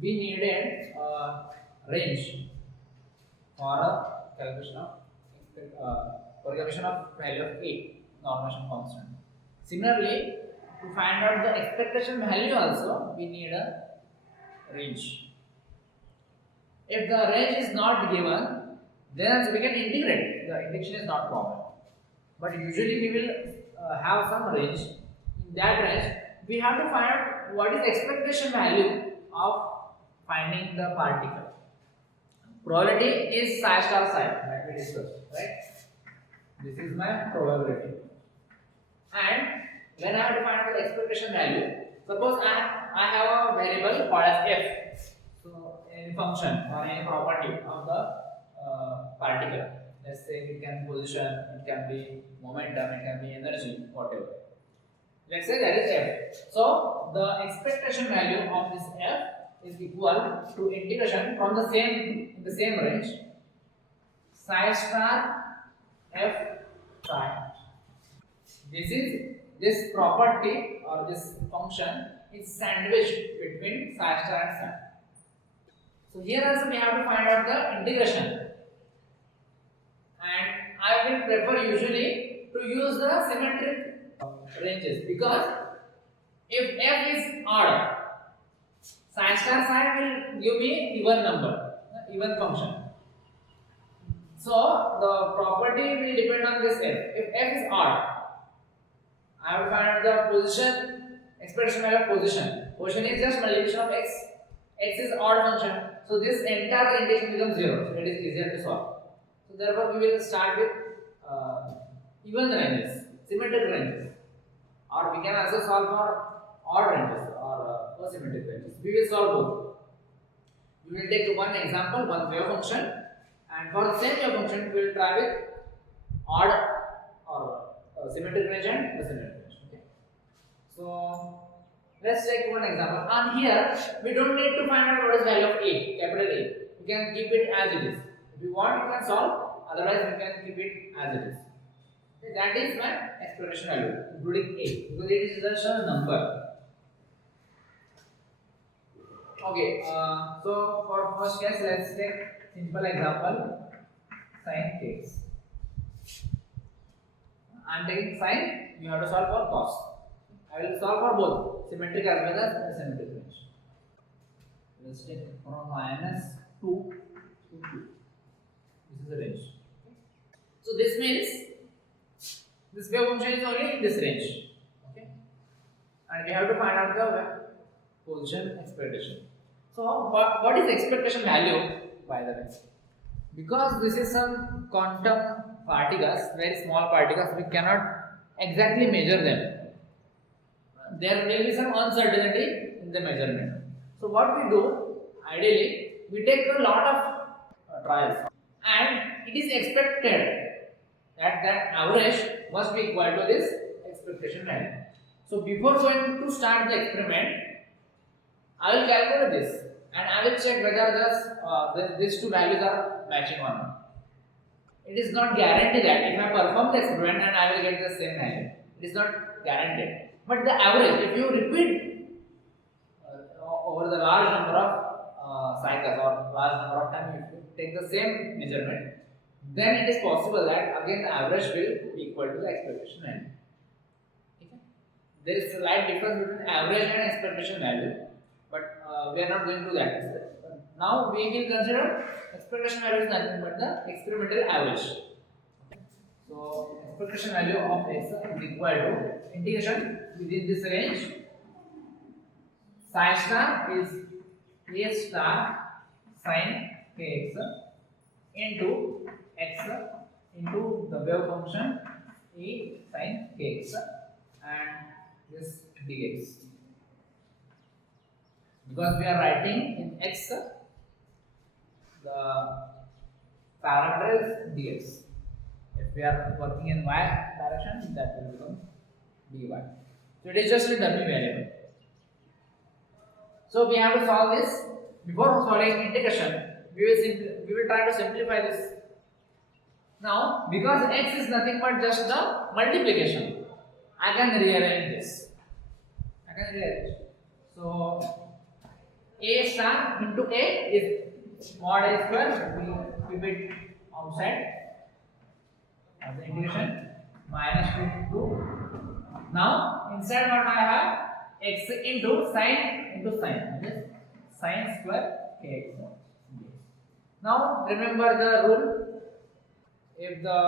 we needed range for a calculation of value of a normalization constant. Similarly, to find out the expectation value also, we need a range. If the range is not given, then we can integrate. The integration is not problem. But usually we will have some range. In that range, we have to find out what is the expectation value of finding the particle. Probability is psi star psi that we discussed, right? This is my probability. And when I have to find out the expectation value, suppose I have a variable called as f. So any function or any property of the particle. Let's say it can be position, it can be momentum, it can be energy, whatever. Let's say that is f. So the expectation value of this f is equal to integration from the same range psi star f psi. This property or this function is sandwiched between psi star and psi. So here also we have to find out the integration. And I will prefer usually to use the symmetric ranges, because if f is odd, psi star psi will give me even number, even function. So the property will depend on this f. If f is odd, I have to find out the position, expression value of position. Position is just multiplication of x. X is odd function, so this entire integration becomes 0. So it is easier to solve. So therefore, we will start with even ranges, symmetric ranges, or we can also solve for odd ranges or asymmetric ranges. We will solve both. We will take one example, one wave function, and for the same wave function, we will try with odd or symmetric range and asymmetric range. Okay. So let's take one example. And here we don't need to find out what is value of a, capital A. We can keep it as it is. If you want, you can solve. Otherwise, we can keep it as it is. Okay, that is my expectation value, including a, because it is just a number. Okay. So for first case, let's take simple example, sin kx. I am taking sin. You have to solve for cos. I will solve for both symmetric as well as asymmetric range. Let's take from -2 to 2. This is the range. So this means this wave function is only in this range. Okay, and we have to find out the position expectation. So what is expectation value, by the way? Because this is some quantum particles, very small particles, we cannot exactly measure them. There may be some uncertainty in the measurement. So what we do, ideally, we take a lot of trials, and it is expected that average must be equal to this expectation value. So before going to start the experiment, I will calculate this, and I will check whether these two values are matching or not. It is not guaranteed that if I perform the experiment and I will get the same value. It is not guaranteed. But the average, if you repeat over the large number of cycles or large number of times, if you take the same measurement, then it is possible that again the average will be equal to the expectation value. Okay? There is a slight difference between average and expectation value, but we are not going to that. Now we will consider expectation value is nothing but the experimental average. Okay? So expectation value of x is equal to integration within this range. Psi star is a star sin kx into x into the wave function e sin kx and this dx. Because we are writing in x, the parameter is dx. If we are working in y direction, that will become dy. So it is just a dummy variable. So we have to solve this. Before solving integration, we will try to simplify this. Now, because x is nothing but just the multiplication, I can rearrange this. So A star into A is mod A square. We keep it outside as the integration minus 2 to 2. Now inside what I have x into sine, that is sine square kx. Now remember the rule: if the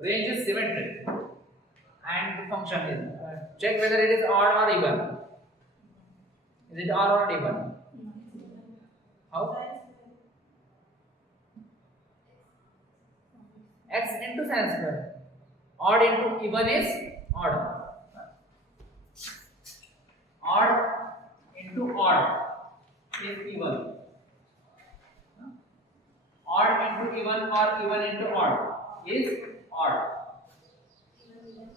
range is symmetric and the function is check whether it is odd or even. Is it odd or even? How? X into sine square. Odd into even is odd. Odd into odd is even. Odd into even or even into odd is odd.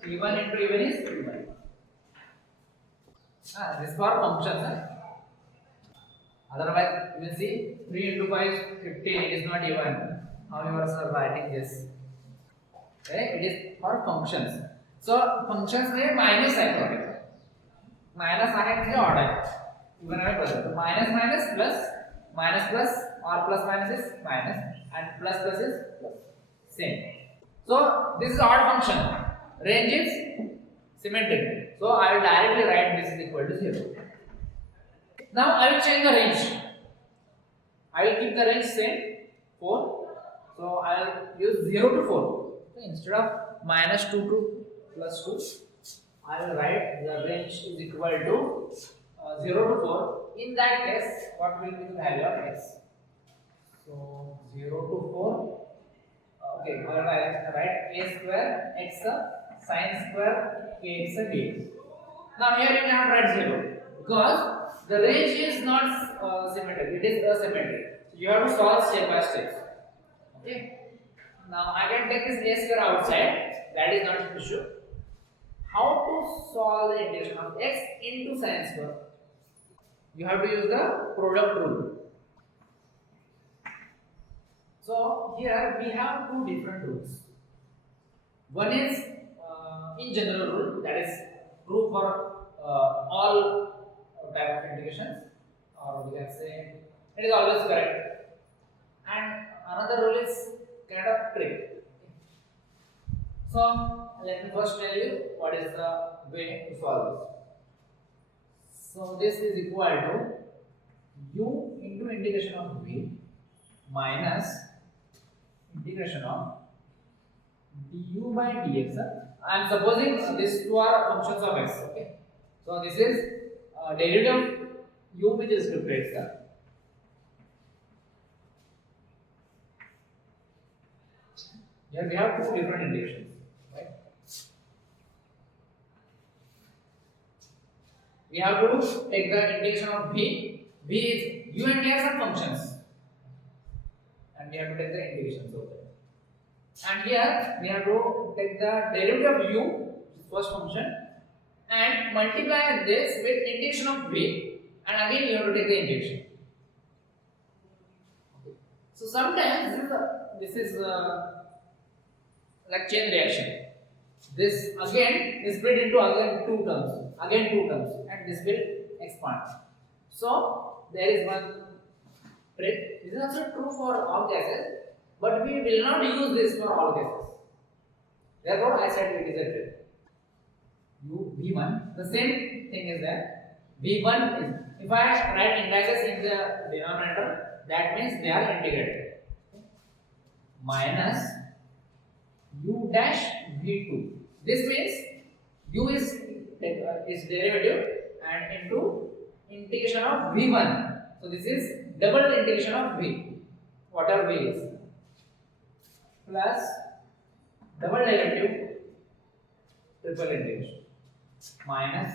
Even into even is even. This for functions. Otherwise, you will see 3 into 5 is 15. It is not even. How you are writing this? Okay, it is for functions. So functions में minus है minus है इसलिए odd है. Even है plus. So minus plus or plus minus is minus and plus is plus. Same. So this is odd function. Range is symmetric. So I will directly write this is equal to 0. Now I will change the range. I will keep the range same 4. So I will use 0 to 4. So instead of minus 2 to plus 2, I will write the range is equal to 0 to 4. In that case, what will be the value of x? So 0 to 4. Okay, I will write a square x sine square kx dx. Now here you cannot write 0 because the range is not symmetric, it is asymmetric. So you have to solve step by step. Okay. Now I can take this a square outside, that is not an issue. How to solve the integration of x into sine square? You have to use the product rule. So here we have two different rules. One is in general rule, that is true for all type of integrations, or we can say it is always correct. And another rule is kind of trick. So let me first tell you what is the way to solve this. So this is equal to u into integration of v minus integration of du by dx. I am supposing these two are functions of x. Okay. So this is derivative of u with respect to x. Here we have two different integrations, right? We have to take the integration of v. V is u and v are some functions, and we have to take the integrations over there. And here we have to take the derivative of u, which is first function, and multiply this with integration of v, and again you have to take the integration. So sometimes this is like chain reaction. This again is split into again two terms, and this will expand. So there is one trick. This is also true for all cases, but we will not use this for all cases. Therefore, I said it is a trick. V1, the same thing is that V1 is, if I write indices in the denominator, that means they are integrated. Minus u dash v2. This means u is derivative and into integration of v1. So this is double integration of v, whatever v is, plus double derivative triple integration minus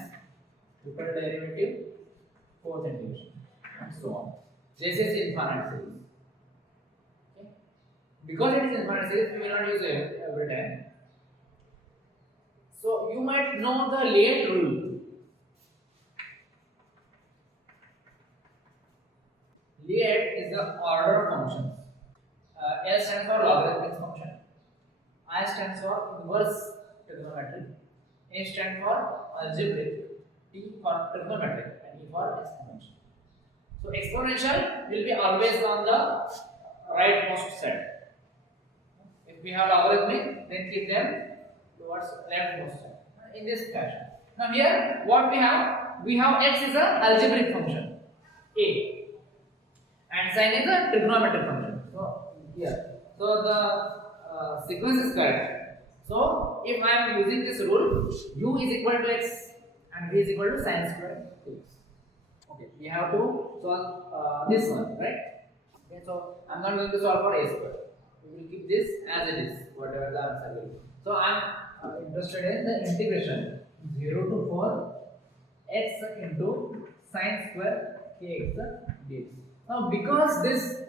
triple derivative fourth integration and so on. This is infinite series. Okay. Because it is infinite series, we will not use it every time. So you might know the Lie rule. Lie is the order of functions. L stands for logarithmic function. I stands for inverse trigonometric. A stands for algebraic. T for trigonometric and E for exponential. So exponential will be always on the rightmost side. If we have logarithmic, then keep them towards leftmost side. In this fashion. Now here, what we have x is a algebraic function, a, and sine is a trigonometric function. So here, so the sequence is correct. So if I am using this rule, u is equal to x and v is equal to sine square x. Okay, we have to solve this one, right? Okay, so I'm not going to solve for a square. We will keep this as it is, whatever the answer will be. So I'm interested in the integration 0 to 4 x into sine square kx dx. Now because this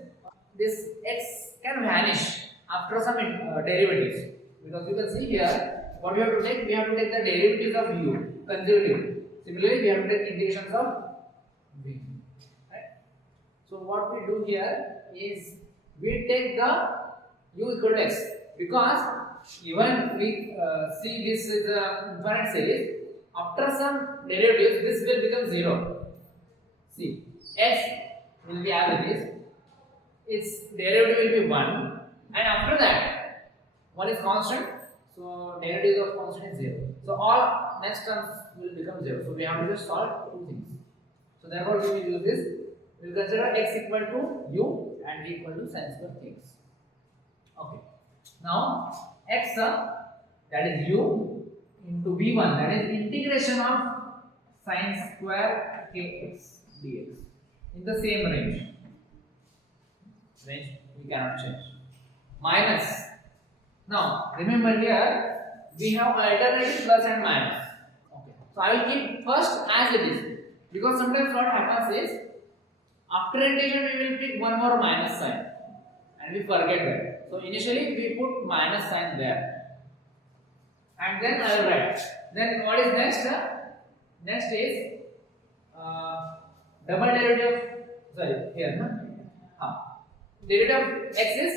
x can vanish after some derivatives, because you can see here what we have to take, the derivatives of u consecutively. Similarly, we have to take integrations of v. Right? So what we do here is we take the u equal to x, because even we see this is a infinite series. After some derivatives, this will become 0. See, x will be as it is, its derivative will be 1, and after that, 1 is constant, so derivative of constant is 0. So all next terms will become 0. So we have to just solve two things. So therefore, we will use this. We will consider x equal to u and v equal to sine square kx. Okay. Now x that is u into v1, that is integration of sine square kx dx in the same range we cannot change, minus. Now remember here we have alternative plus and minus. Okay, so I will keep first as it is, because sometimes what happens is after integration we will pick one more minus sign and we forget that. So initially we put minus sign there, and then I will write. Then what is next? Next is double derivative. Sorry, here no. Derivative of x is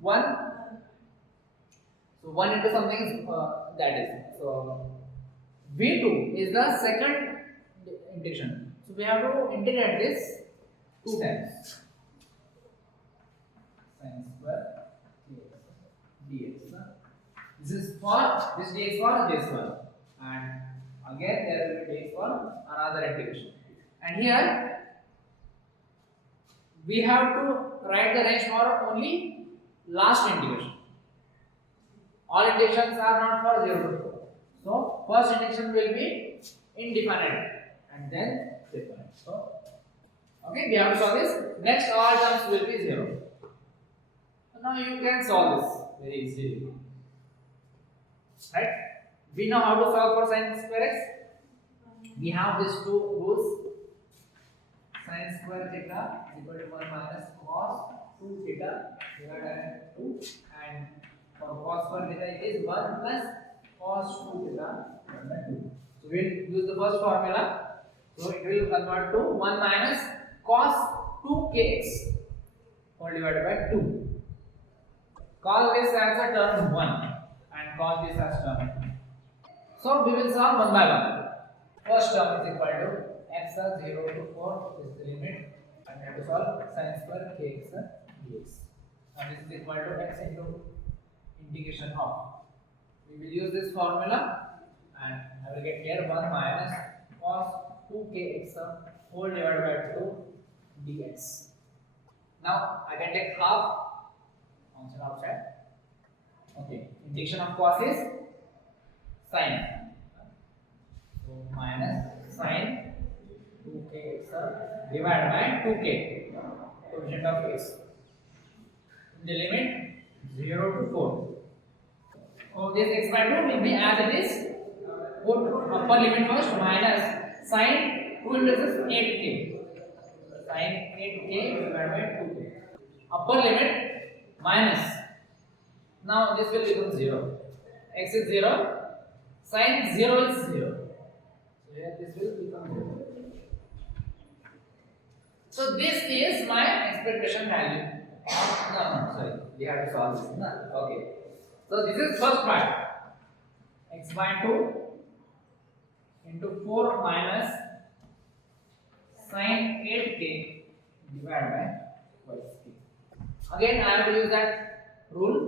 1. So 1 into something is that is. So v2 is the second integration. So we have to integrate this 2 times. Sine square dx. This is for this dx for this one, and again there will be dx for another integration. And here we have to write the range for only last integration. All integrations are not for 0 to 4. So first integration will be indefinite and then definite. So okay, we have to solve this. Next all terms will be 0. So now you can solve this very easily. Right? We know how to solve for sine square x. We have these two rules. Sine square theta is equal to 1 minus cos 2 theta divided by 2, and for cos square theta it is 1 plus cos 2 theta divided by 2. So we will use the first formula. So it will convert to 1 minus cos 2kx whole divided by 2. Call this as a term 1 and call this as term 2. So we will solve one by one. First term is equal to x 0 to 4 is the limit, and we have to solve sine square kx dx. Now this is equal to x into integration of. We will use this formula, and I will get here 1 minus cos 2kx whole divided by 2 dx. Now I can take half function outside. Okay, integration of cos is sine. So minus sine 2kx divided by 2k, coefficient of x, in the limit 0 to 4. So this x by 2 will be as it is. Put upper limit first, minus sine 2 into this 8k, sine 8k divided by 2k. Upper limit minus. Now this will become 0. X is 0, sine 0 is 0. So here this will become 0. So this is my expectation value. No, sorry, we have to solve this. No, okay. So this is first part. X by 2 into 4 minus sin 8k divided by twice k. Again, I have to use that rule.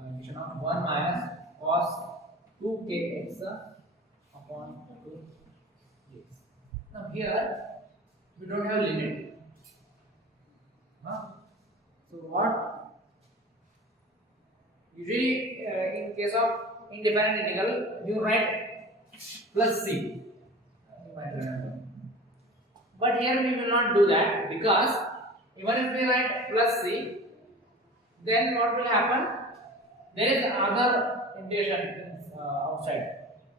Addition of 1 minus cos 2kx upon 2x. Now here we don't have limit. So what? Usually in case of indifferent integral, you write plus c. You might remember. But here we will not do that, because even if we write plus c, then what will happen? There is another integration outside,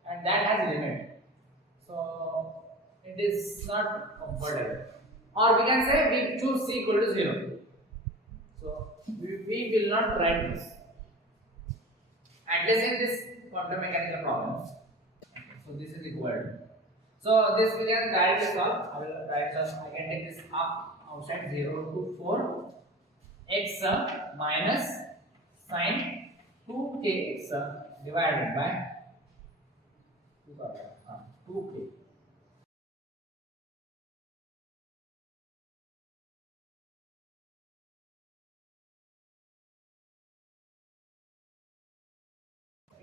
and that has limit. So it is not comfortable. Or we can say we choose c equal to 0. So we will not write this. At least in this quantum mechanical problems. So this is equal. So this we can directly solve. I will directly solve. I can take this up outside 0 to 4 x minus sin 2kx divided by 2k.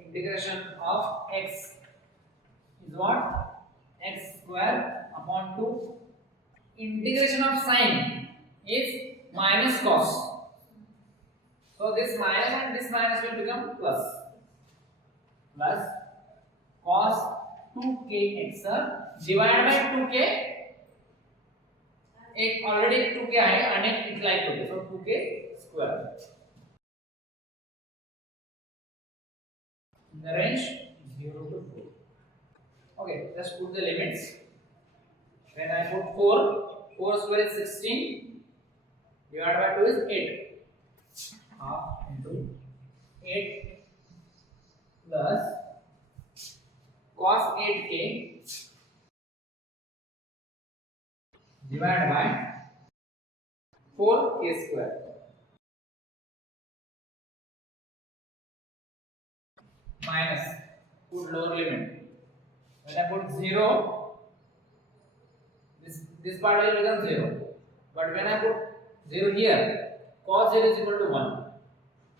Integration of x is what? X square upon 2. Integration of sine is minus cos. So this minus and this minus will become plus. Plus cos 2kx divided by 2k. एक already 2k है and एक इतना 2k. So 2k square. In the range 0 to 4. Okay, just put the limits. When I put 4 square is 16, divided by 2 is 8. Half into 8 plus cos 8k divided by 4k square. Minus, put lower limit. When I put 0, this part will become 0. But when I put 0 here, cos 0 is equal to 1.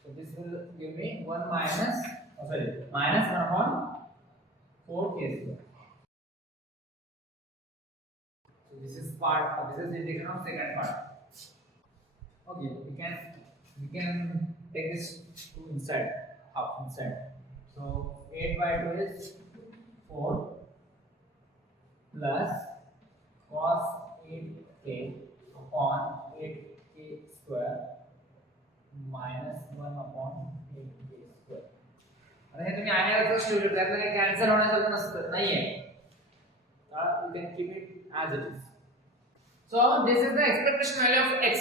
So this will give me 1 minus, minus 1 upon 4k square. So this is part, this is the integration of second part. Okay, we can take this 2 inside, half inside. So 8 by 2 is 4 plus cos 8k upon 8k square minus 1 upon 8k square. आणि हे तुम्ही आण्याला just ठेवले त्यात काही cancel होण्यासारखं नसतं नाहीये. You can keep it as it is. So this is the expectation value of x.